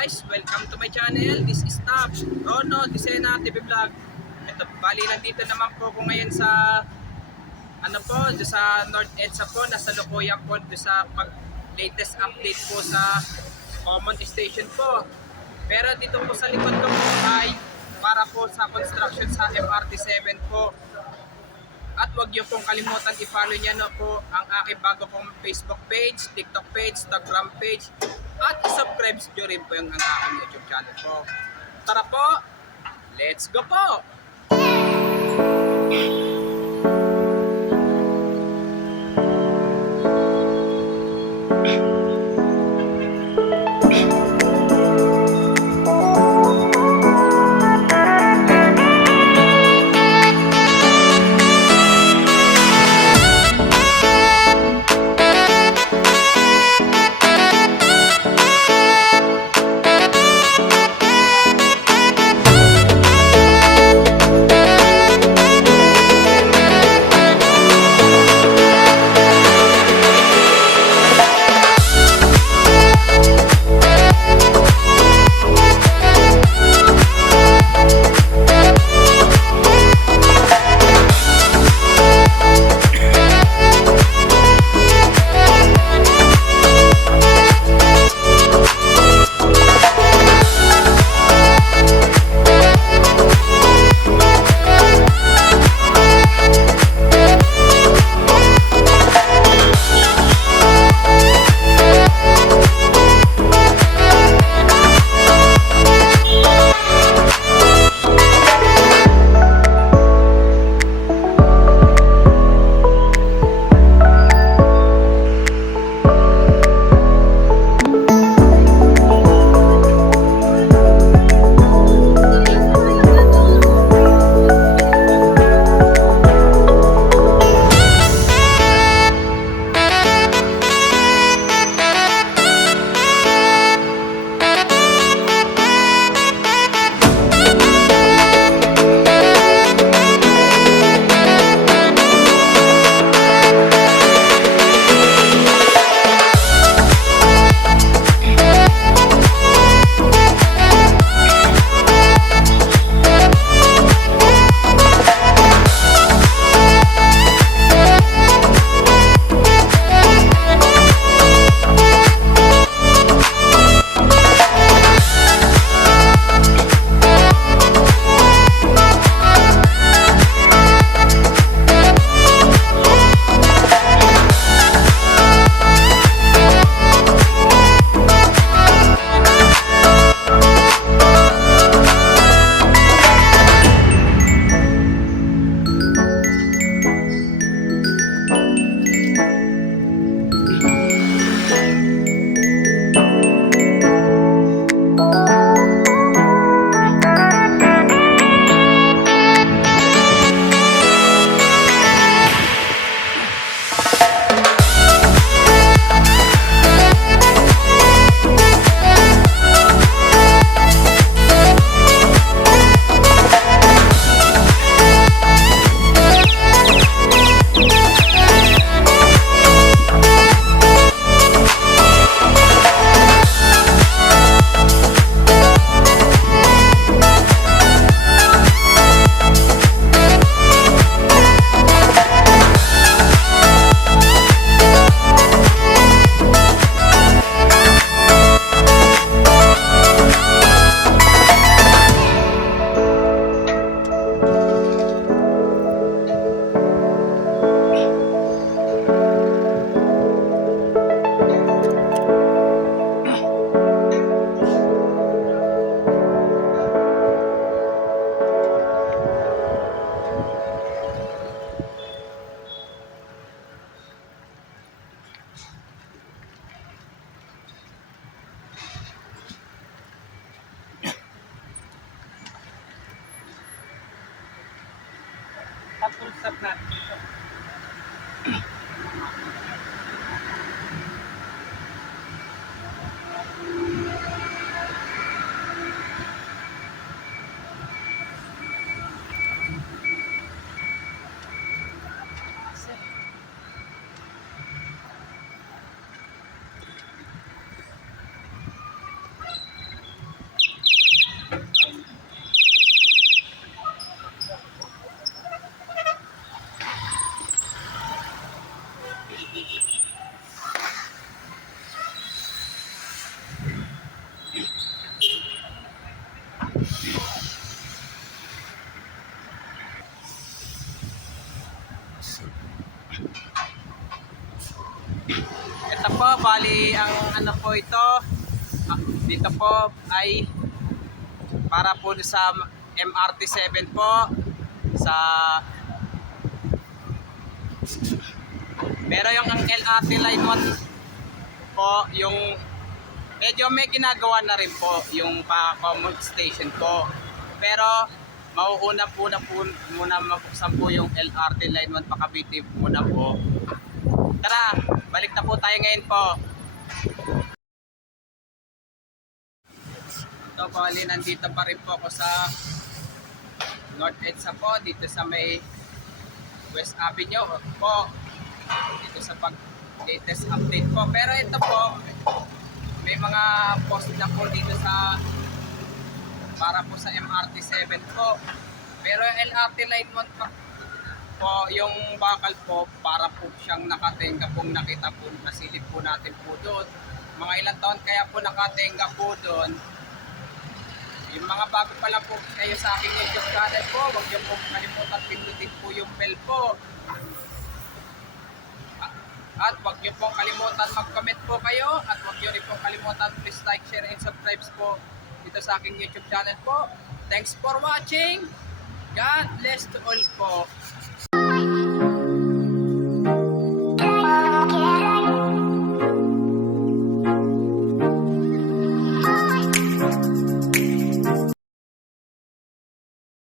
guys, welcome to my channel. This is Tab Rono Disena TV Vlog. Ito, bali nandito naman po ako ngayon sa sa North EDSA po, nasa Lokoyan po sa latest update po sa common station po. Pero dito po sa likod ko po ay para po sa construction sa MRT7 po. At huwag niyo pong kalimutan i-follow niyo po ang aking bago pong Facebook page, TikTok page, Instagram page, at i-subscribe niyo rin po yung aking YouTube channel po. Tara po, let's go po! Full stop na. bali ang ano po ito, dito po ay para po sa MRT7 po sa pero yung ang LRT line 1 po yung medyo may ginagawa na rin po yung pa-common station po. Pero mauuna po na po muna mabuksan po yung LRT line 1 pa Cavite muna po. Tara, balik na po tayo ngayon po. Ito bali, nandito pa rin po ako sa North EDSA po, dito sa may West Avenue po, dito sa pag-latest update po. Pero ito po, may mga post na po dito sa para po sa MRT7 po. Pero LRT line 1 po, yung bakal po, para po siyang nakatenga pong nakita po, nasilip po natin po doon. Mga ilang taon kaya po nakatenga po doon. Yung mga bago pa lang po kayo sa aking YouTube channel po, huwag niyo po kalimutan pindutin po yung bell po. At huwag niyo pong kalimutan mag-comment po kayo. At huwag niyo rin pong kalimutan please like, share, and subscribe po dito sa aking YouTube channel po. Thanks for watching. God bless to all po.